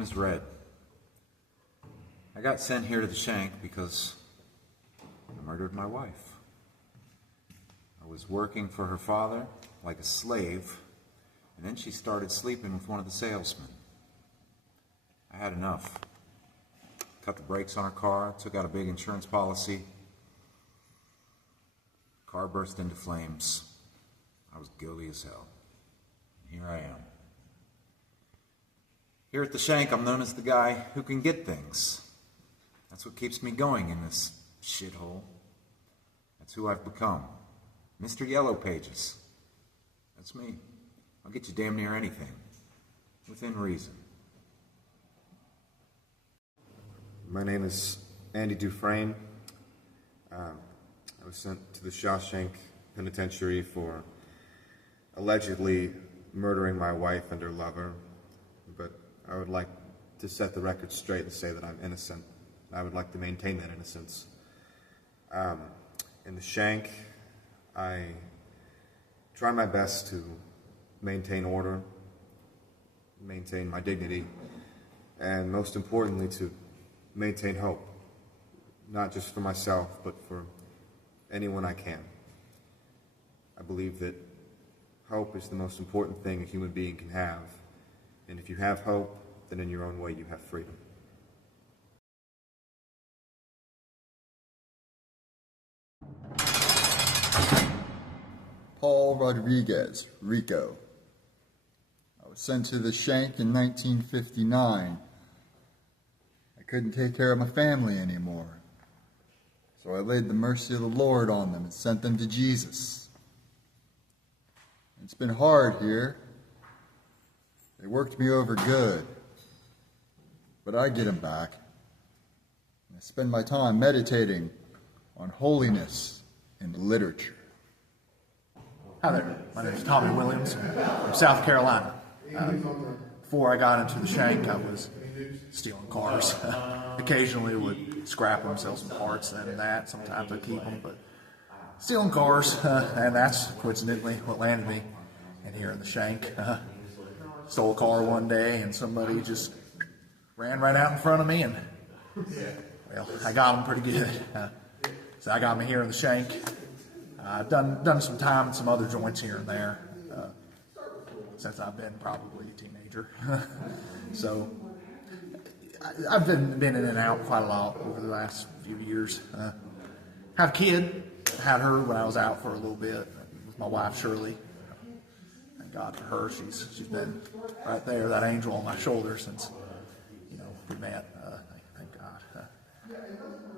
name is Red. I got sent here to the Shank because I murdered my wife. I was working for her father like a slave, and then she started sleeping with one of the salesmen. I had enough. Cut the brakes on her car, took out a big insurance policy. Car burst into flames. I was guilty as hell. Here I am. Here at the Shank, I'm known as the guy who can get things. That's what keeps me going in this shithole. That's who I've become. Mr. Yellow Pages. That's me. I'll get you damn near anything. Within reason. My name is Andy Dufresne. I was sent to the Shawshank Penitentiary for allegedly murdering my wife and her lover, but I would like to set the record straight and say that I'm innocent. I would like to maintain that innocence. In the Shank, I try my best to maintain order, maintain my dignity, and most importantly to maintain hope, not just for myself, but for anyone I can. I believe that hope is the most important thing a human being can have, and if you have hope, then in your own way you have freedom. Paul Rodriguez, Rico. I was sent to the Shank in 1959. I couldn't take care of my family anymore. So I laid the mercy of the Lord on them and sent them to Jesus. It's been hard here. They worked me over good. But I get them back. And I spend my time meditating on holiness and literature. Hi there, my name is Tommy Williams from South Carolina. Before I got into the Shank, I was stealing cars. Occasionally would scrap them, sell some parts and that. Sometimes I'd keep them, but stealing cars, and that's coincidentally what landed me in here in the Shank. Stole a car one day and somebody just ran right out in front of me and, well, I got them pretty good. So I got me here in the Shank. I've done some time in some other joints here and there since I've been probably a teenager. So I've been in and out quite a lot over the last few years. Had a kid, had her when I was out for a little bit with my wife Shirley. Thank God for her. She's been right there, that angel on my shoulder since we met. Thank God.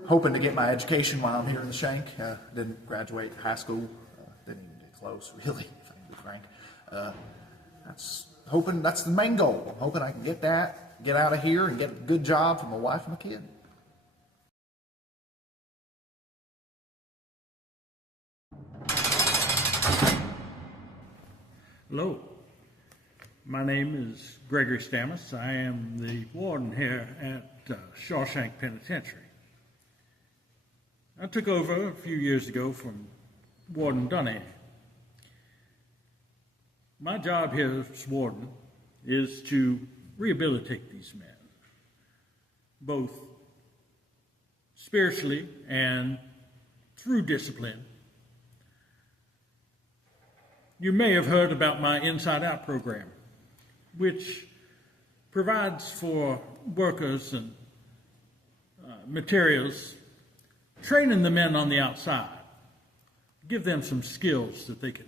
Hoping to get my education while I'm here in the Shank. Didn't graduate high school. Didn't even get close, really, if I can be frank. That's the main goal. I'm hoping I can get that, get out of here, and get a good job for my wife and my kid. Hello, my name is Gregory Stammis. I am the warden here at Shawshank Penitentiary. I took over a few years ago from Warden Dunny. My job here as warden is to rehabilitate these men, both spiritually and through discipline. You may have heard about my Inside Out program, which provides for workers and materials, training the men on the outside, give them some skills that they can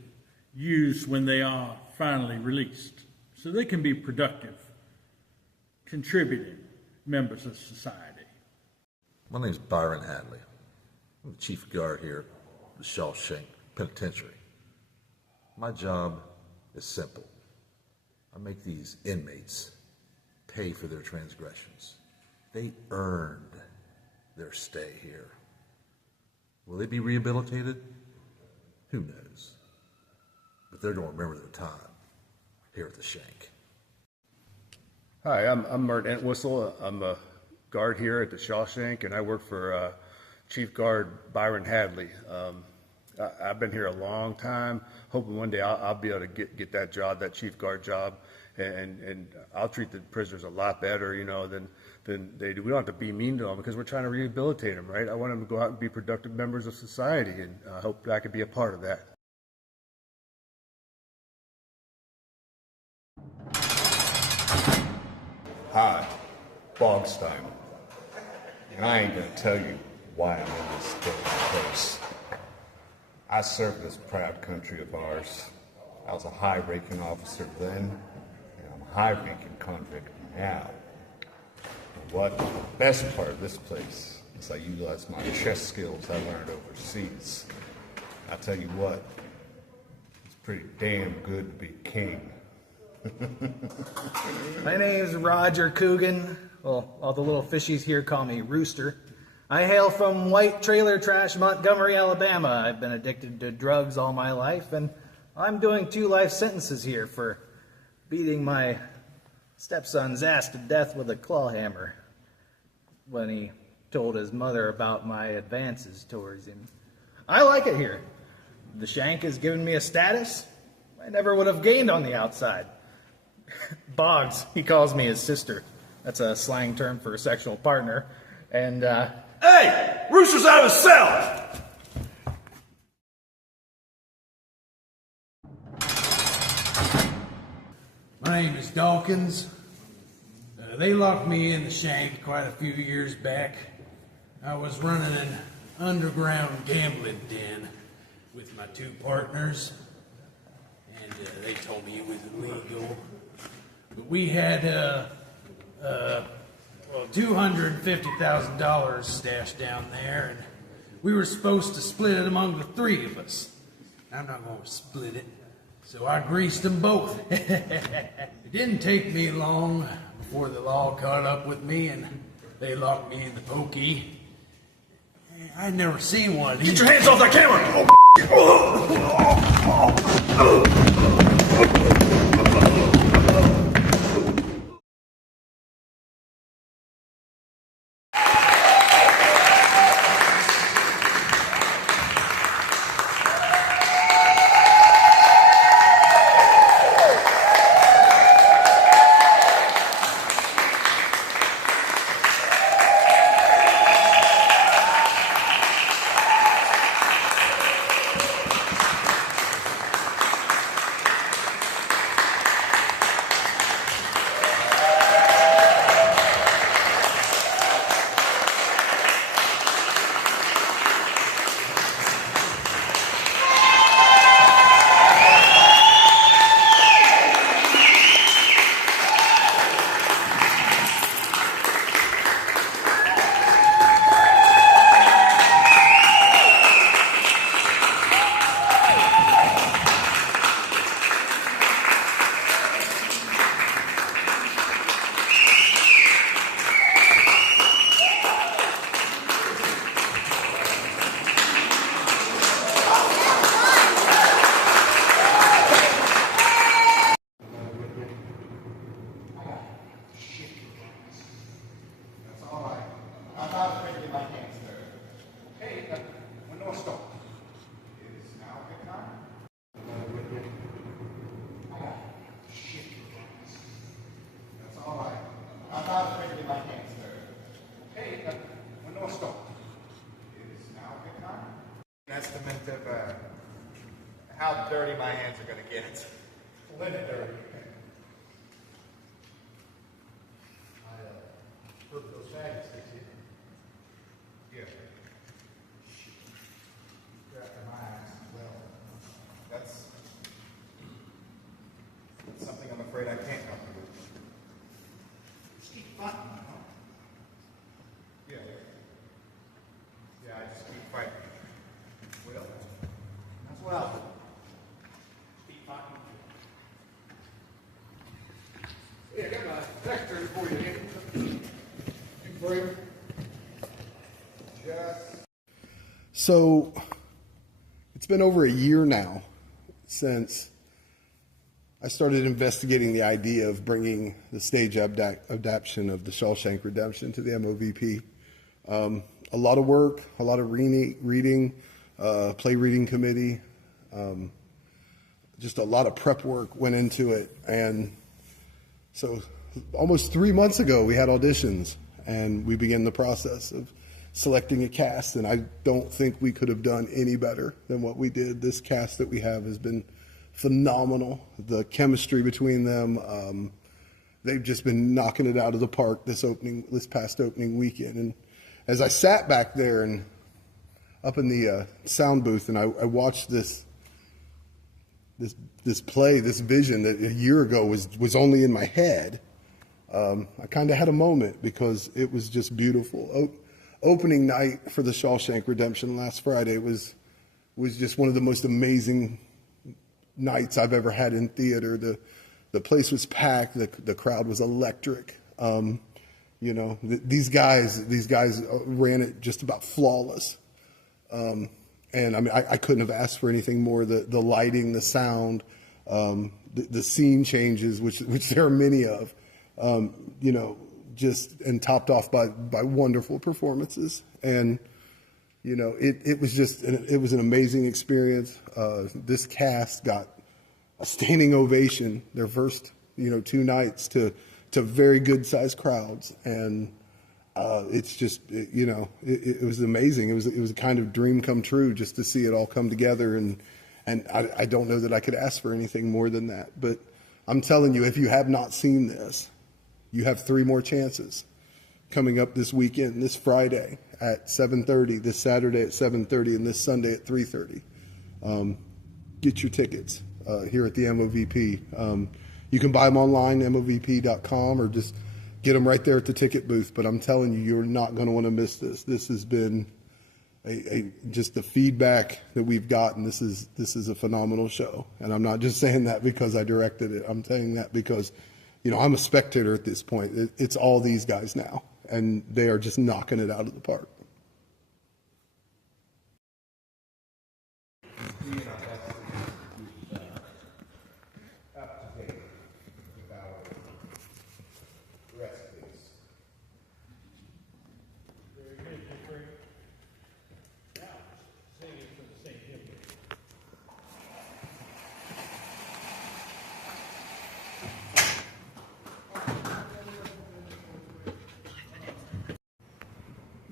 use when they are finally released, so they can be productive, contributing members of society. My name is Byron Hadley. I'm the chief guard here at the Shawshank Penitentiary. My job is simple. I make these inmates pay for their transgressions. They earned their stay here. Will they be rehabilitated? Who knows? But they're going to remember their time here at the Shank. Hi, I'm Mert Entwistle. I'm a guard here at the Shawshank, and I work for Chief Guard Byron Hadley. I've been here a long time, hoping one day I'll be able to get that job, that chief guard job, and I'll treat the prisoners a lot better, than they do. We don't have to be mean to them because we're trying to rehabilitate them, right? I want them to go out and be productive members of society, and I hope I could be a part of that. Hi, Bogstein. And I ain't gonna tell you why I'm in this damn place. I served this proud country of ours. I was a high-ranking officer then, and I'm a high-ranking convict now. And what the best part of this place is I utilize my chess skills I learned overseas. I tell you what, it's pretty damn good to be king. My name's Roger Coogan. Well, all the little fishies here call me Rooster. I hail from white trailer trash, Montgomery, Alabama. I've been addicted to drugs all my life, and I'm doing 2 life sentences here for beating my stepson's ass to death with a claw hammer when he told his mother about my advances towards him. I like it here. The Shank has given me a status I never would have gained on the outside. Boggs, he calls me his sister. That's a slang term for a sexual partner. And, Hey! Rooster's out of his cell! My name is Dawkins. They locked me in the Shank quite a few years back. I was running an underground gambling den with my 2 partners, and they told me it was illegal. But we had $250,000 stashed down there, and we were supposed to split it among the 3 of us. I'm not going to split it, so I greased them both. It didn't take me long before the law caught up with me, and they locked me in the pokey. I'd never seen one of these. Get your hands off that camera! Estimate of how dirty my hands are going to get. Plenty dirty. I put those shaggy sticks in. Yeah. Grabbing my ass as well. That's something I'm afraid I can't help you with. Just keep fighting, huh? Yeah. Yeah, I just keep fighting. Well, that's what I'll do. Keep fighting. Yeah, I got my secretary for you here. You bring just. So, it's been over a year now since I started investigating the idea of bringing the stage adaptation of the Shawshank Redemption to the MOVP. A lot of work, a lot of reading, play reading committee. Just a lot of prep work went into it. And so almost 3 months ago, we had auditions, and we began the process of selecting a cast, and I don't think we could have done any better than what we did. This cast that we have has been phenomenal. The chemistry between them, they've just been knocking it out of the park this past opening weekend. And as I sat back there and up in the sound booth, and I watched this play, this vision that a year ago was only in my head, I kind of had a moment because it was just beautiful. Opening night for the Shawshank Redemption last Friday was just one of the most amazing nights I've ever had in theater. The place was packed. The crowd was electric. These guys ran it just about flawless. And I mean, I couldn't have asked for anything more. The lighting, the sound, the scene changes, which there are many of, and topped off by wonderful performances. And, it was an amazing experience. This cast got a standing ovation their first, 2 nights to very good sized crowds. And, it's just, it was amazing. It was a kind of dream come true just to see it all come together. And I don't know that I could ask for anything more than that. But I'm telling you, if you have not seen this, you have 3 more chances coming up this weekend, this Friday at 7:30, this Saturday at 7:30, and this Sunday at 3:30. Get your tickets here at the MOVP. You can buy them online, movp.com, or just get them right there at the ticket booth. But I'm telling you, you're not going to want to miss this. This has been just the feedback that we've gotten. This is a phenomenal show, and I'm not just saying that because I directed it. I'm saying that because, I'm a spectator at this point. It's all these guys now, and they are just knocking it out of the park.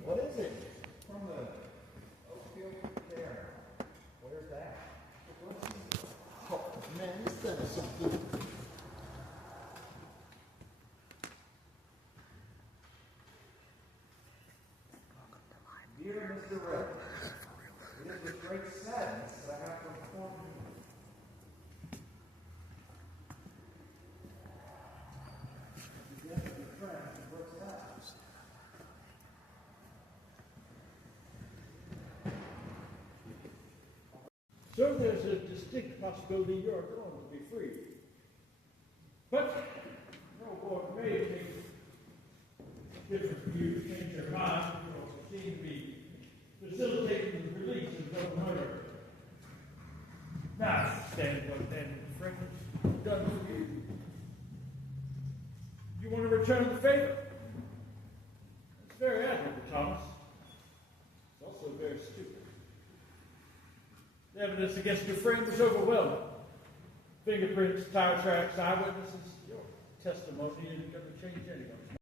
What is it? From the oak field there. Where's that? Oh, man, this thing is something. Dear Mr. Red, it is with great sadness that I have to inform you. So there's a distinct possibility you are going to be free. But no board may take different views, change their mind, because you seem to be facilitating the release of no murder. Now, standing what then friends done with you. You want to return the favor? It's very admirable, Thomas. It's also very stupid. The evidence against your friend was overwhelming. Fingerprints, tire tracks, eyewitnesses. Your testimony isn't going to change anyone.